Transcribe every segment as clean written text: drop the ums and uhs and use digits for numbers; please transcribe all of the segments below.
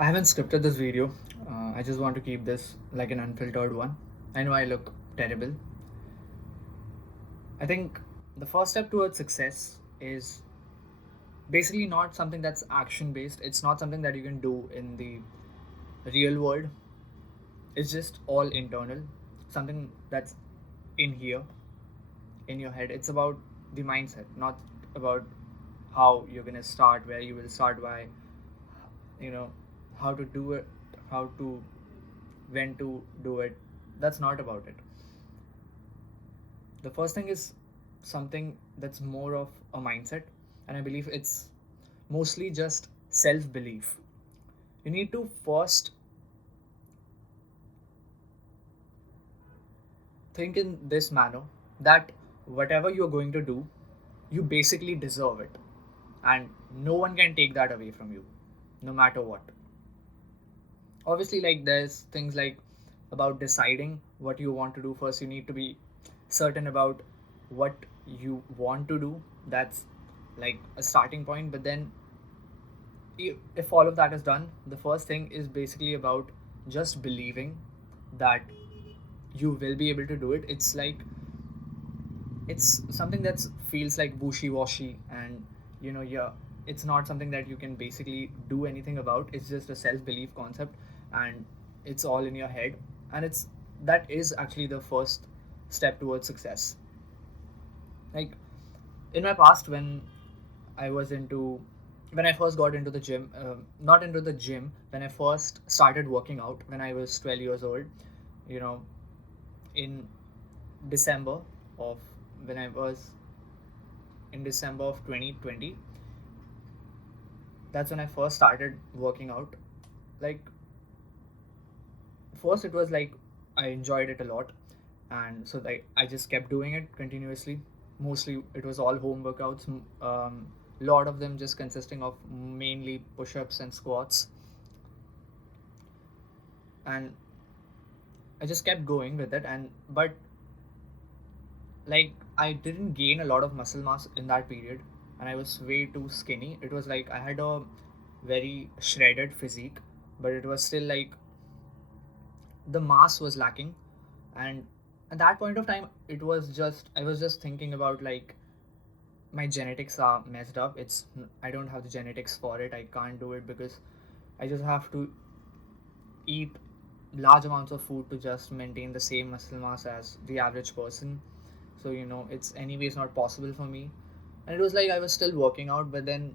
I haven't scripted this video. I just want to keep this like an unfiltered one. I know I look terrible. I think the first step towards success is basically not something that's action based. It's not something that you can do in the real world. It's just all internal. Something that's in here, in your head. It's about the mindset, not about how you're gonna start, where you will start, why, you know, how to do it, how to, when to do it. That's not about it. The first thing is something that's more of a mindset, and I believe it's mostly just self belief. You need to first think in this manner that whatever you're going to do, you basically deserve it, and no one can take that away from you, no matter what. Obviously, like there's things like about deciding what you want to do. First, you need to be certain about what you want to do. That's like a starting point. But then if all of that is done, the first thing is basically about just believing that you will be able to do it. It's like it's something that feels like wishy-washy, and yeah, it's not something that you can basically do anything about. It's just a self-belief concept, and it's all in your head, and it's that is actually the first step towards success. Like in my past, I was into when I first got into the gym, not into the gym, when I first started working out when I was 12 years old, you know, in December of when I was in December of 2020, that's when I first started working out. Like, first, it was like I enjoyed it a lot, and so like I just kept doing it continuously. Mostly, it was all home workouts. Lot of them just consisting of mainly push-ups and squats, and I just kept going with it. And but like I didn't gain a lot of muscle mass in that period, and I was way too skinny. It was like I had a very shredded physique, but it was still like the mass was lacking. And at that point of time, it was just I was just thinking about like my genetics are messed up. I don't have the genetics for it. I can't do it because I just have to eat large amounts of food to just maintain the same muscle mass as the average person. So it's anyways not possible for me. And it was like I was still working out, but then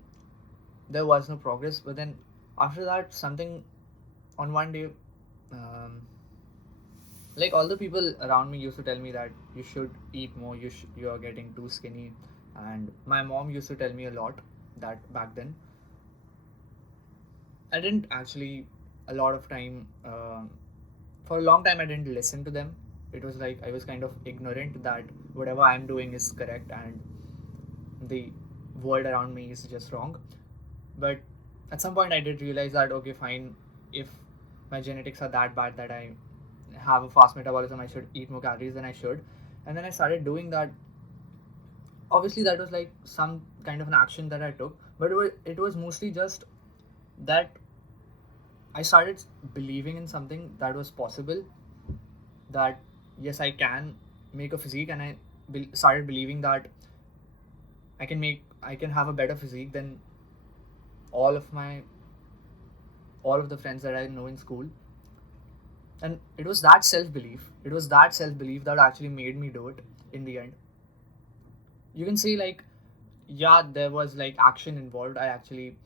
there was no progress. But then after that, something on one day, um, like all the people around me used to tell me that you should eat more. You are getting too skinny, and my mom used to tell me a lot that back then. I didn't actually a lot of time. For a long time, I didn't listen to them. It was like I was kind of ignorant that whatever I'm doing is correct and the world around me is just wrong. But at some point, I did realize that okay, fine, if my genetics are that bad that I have a fast metabolism, I should eat more calories than I should. And then I started doing that. Obviously, that was like some kind of an action that I took, but it was mostly just that I started believing in something that was possible, that yes, I can make a physique, and I started believing that I can have a better physique than all of my all of the friends that I know in school. And it was that self belief that actually made me do it in the end. You can say like, yeah, there was like action involved. I actually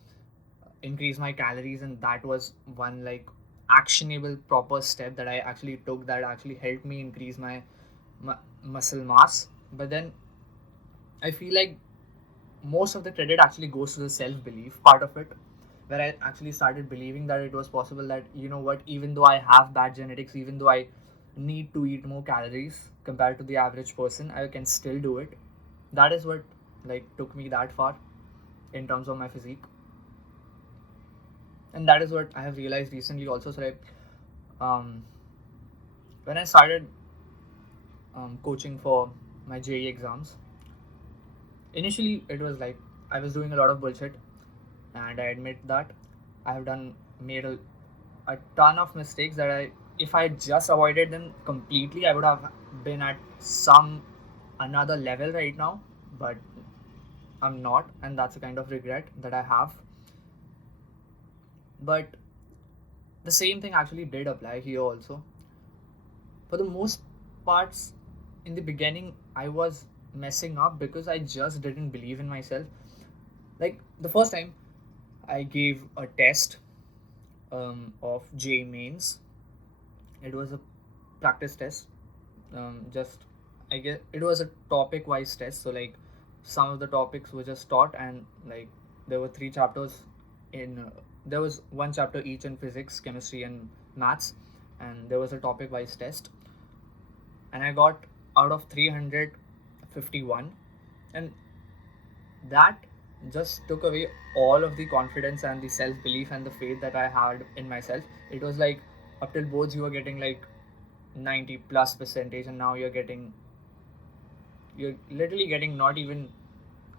increased my calories, and that was one like actionable proper step that I actually took that actually helped me increase my muscle mass. But then I feel like most of the credit actually goes to the self belief part of it, where I actually started believing that it was possible, that what, even though I have bad genetics, even though I need to eat more calories compared to the average person, I can still do it. That is what like took me that far in terms of my physique. And that is what I have realized recently also. So like um, when I started coaching for my JE exams, initially it was like I was doing a lot of bullshit, and I admit that I have done made a ton of mistakes that if I just avoided them completely, I would have been at some another level right now. But I'm not, and that's a kind of regret that I have. But the same thing actually did apply here also. For the most parts, in the beginning, I was messing up because I just didn't believe in myself. Like the first time I gave a test of J mains, it was a practice test. Just I guess it was a topic wise test. So like some of the topics were just taught, and like there were three chapters in. There was one chapter each in physics, chemistry, and maths, and there was a topic wise test, and I got out of 351, and that just took away all of the confidence and the self belief and the faith that I had in myself. It was like up till boards you were getting like 90 plus percentage, and now you're literally getting not even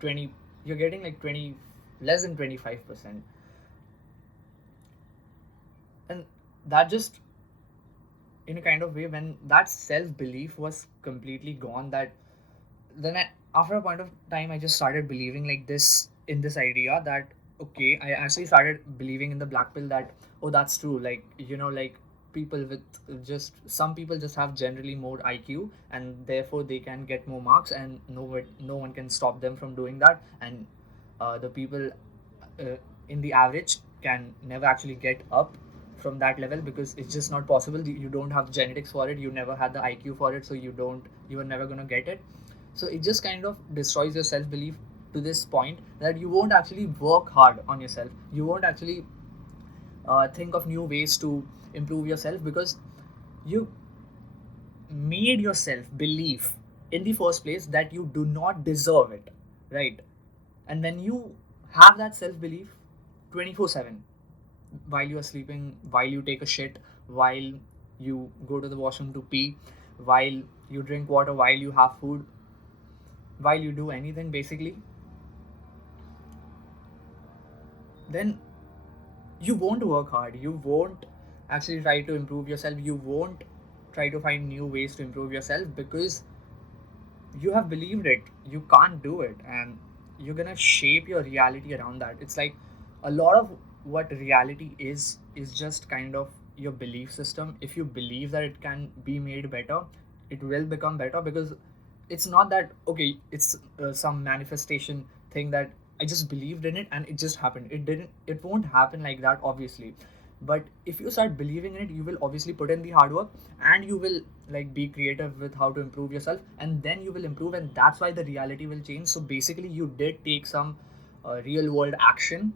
20, you're getting like 20, less than 25%. And that just in a kind of way, when that self belief was completely gone, that then after a point of time I just started believing like this in this idea that okay, I actually started believing in the black pill that oh, that's true, like like people with just some people just have generally more IQ, and therefore they can get more marks, and no one can stop them from doing that, and the people uh, in the average can never actually get up from that level because it's just not possible. You don't have genetics for it, you never had the IQ for it, so you are never going to get it. So it just kind of destroys your self belief to this point that you won't actually work hard on yourself, you won't actually think of new ways to improve yourself because you made yourself believe in the first place that you do not deserve it, right? And when you have that self belief 24/7, while you are sleeping, while you take a shit, while you go to the washroom to pee, while you drink water, while you have food, while you do anything basically, then you won't work hard, you won't actually try to improve yourself, you won't try to find new ways to improve yourself because you have believed it, you can't do it, and you're gonna shape your reality around that. It's like a lot of what reality is just kind of your belief system. If you believe that it can be made better, it will become better because it's not that okay, it's some manifestation thing that I just believed in it and it just happened. It won't happen like that, obviously. But if you start believing in it, you will obviously put in the hard work, and you will like be creative with how to improve yourself, and then you will improve, and that's why the reality will change. So basically you did take some real world action,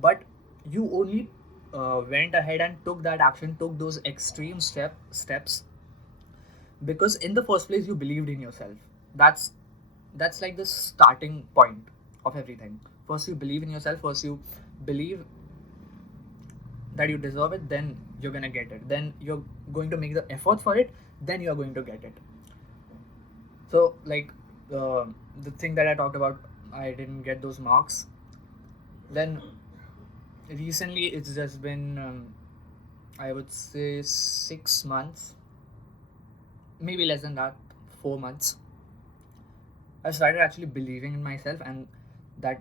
but you only went ahead and took that action, took those extreme steps because in the first place you believed in yourself. That's like the starting point of everything. First you believe in yourself, first you believe that you deserve it, then you're gonna get it, then you're going to make the effort for it, then you're going to get it. So like the thing that I talked about, I didn't get those marks. Then recently it's just been I would say 6 months, maybe less than that, 4 months. I started actually believing in myself, and that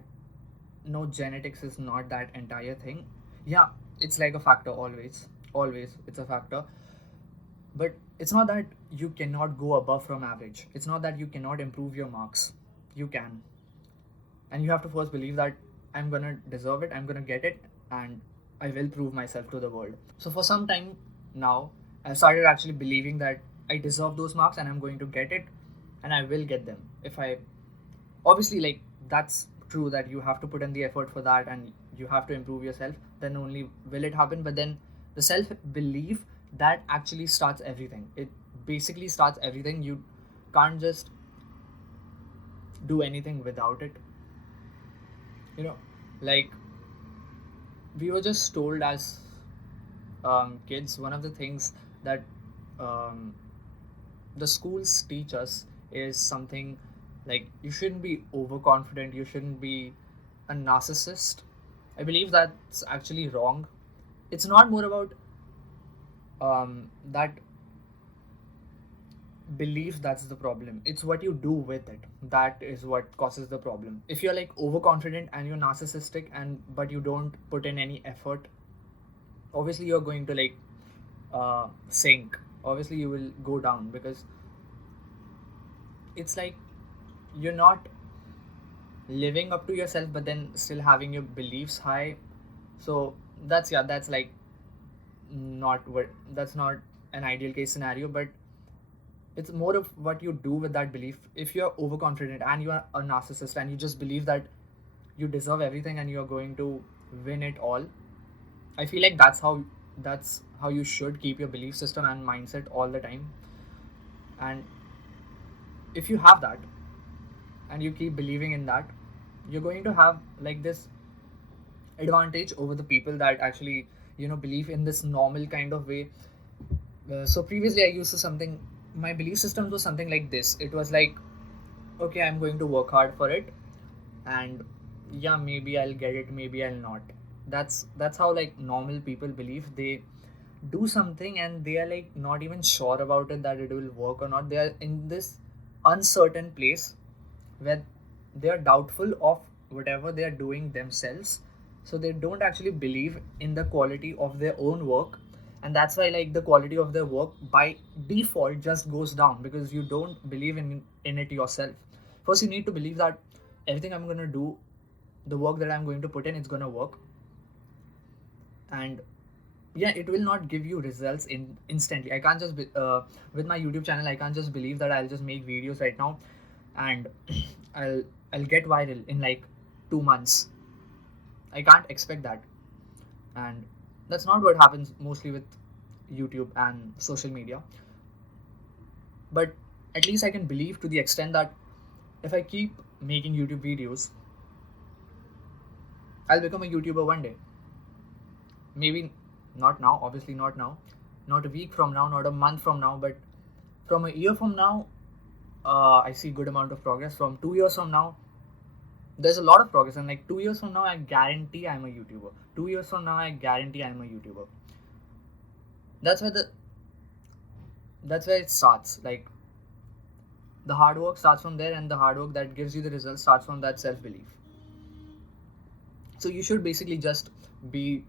no, genetics is not that entire thing. Yeah, it's like a factor, always it's a factor, but it's not that you cannot go above from average, it's not that you cannot improve your marks. You can, and you have to first believe that I'm gonna deserve it, I'm gonna get it, and I will prove myself to the world. So for some time now, I started actually believing that I deserve those marks and I'm going to get it, and I will get them if I obviously like that's true that you have to put in the effort for that and you have to improve yourself, then only will it happen. But then the self belief, that actually starts everything, it basically starts everything. You can't just do anything without it, you know. Like we were just told as kids, one of the things that um, the schools teach us is something like you shouldn't be overconfident, you shouldn't be a narcissist. I believe that's actually wrong. it's not more about that belief that's the problem. It's what you do with it that is what causes the problem. If you're like overconfident and you're narcissistic and but you don't put in any effort, obviously you're going to like sink. Obviously you will go down because it's like you're not living up to yourself but then still having your beliefs high. So that's, yeah, that's like not what, that's not an ideal case scenario, but it's more of what you do with that belief. If you're overconfident and you are a narcissist and you just believe that you deserve everything and you're going to win it all, I feel like that's how you should keep your belief system and mindset all the time. And if you have that and you keep believing in that, you're going to have like this advantage over the people that actually believe in this normal kind of way. So previously I used to something, my belief system was something like this. It was like, okay, I'm going to work hard for it, and yeah, maybe I'll get it, maybe I'll not. That's how like normal people believe. They do something and they are like not even sure about it that it will work or not. They are in this uncertain place where they are doubtful of whatever they are doing themselves, so they don't actually believe in the quality of their own work. And that's why like the quality of their work by default just goes down because you don't believe in it yourself. First you need to believe that everything I'm going to do, the work that I'm going to put in, it's going to work. And yeah, it will not give you results in instantly. I can't just with my YouTube channel I can't just believe that I'll just make videos right now and i'll I'll get viral in like 2 months. I can't expect that. And that's not what happens mostly with YouTube and social media. But at least I can believe to the extent that if I keep making YouTube videos, I'll become a YouTuber one day. Maybe not now, obviously not now, not a week from now, not a month from now, but from a year from now, I see good amount of progress. From 2 years from now, there's a lot of progress. And like 2 years from now, I guarantee I'm a YouTuber. 2 years from now, I guarantee I'm a YouTuber. That's where the that's where it starts. Like the hard work starts from there, and the hard work that gives you the results starts from that self belief. So you should basically just be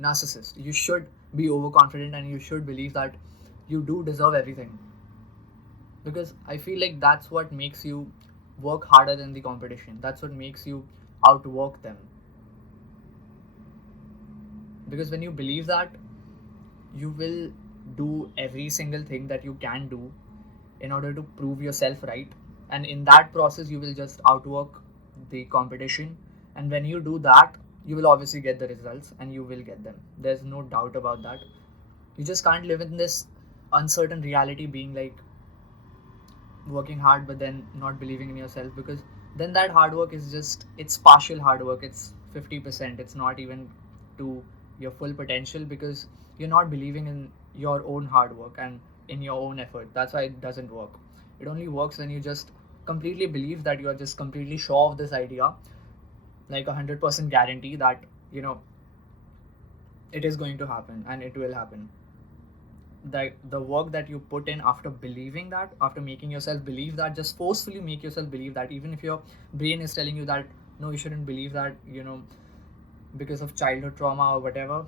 narcissist. You should be overconfident and you should believe that you do deserve everything. Because I feel like that's what makes you work harder than the competition. That's what makes you outwork them. Because when you believe that, you will do every single thing that you can do in order to prove yourself right. And in that process, you will just outwork the competition. And when you do that, you will obviously get the results and you will get them. There's no doubt about that. You just can't live in this uncertain reality being like working hard but then not believing in yourself, because then that hard work is just, it's partial hard work. It's 50%. It's not even to your full potential because you're not believing in your own hard work and in your own effort. That's why it doesn't work. It only works when you just completely believe that you are just completely sure of this idea, like 100% guarantee that it is going to happen and it will happen. The work that you put in after believing that, after making yourself believe that, just forcefully make yourself believe that, even if your brain is telling you that no, you shouldn't believe that, because of childhood trauma or whatever.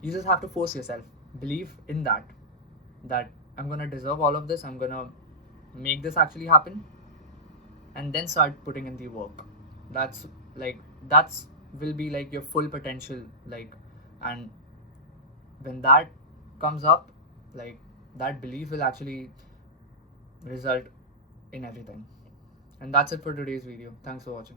You just have to force yourself believe in that I'm gonna deserve all of this, I'm gonna make this actually happen, and then start putting in the work. That's like that's will be like your full potential. Like, and when that comes up, like that belief will actually result in everything. And that's it for today's video. Thanks for watching.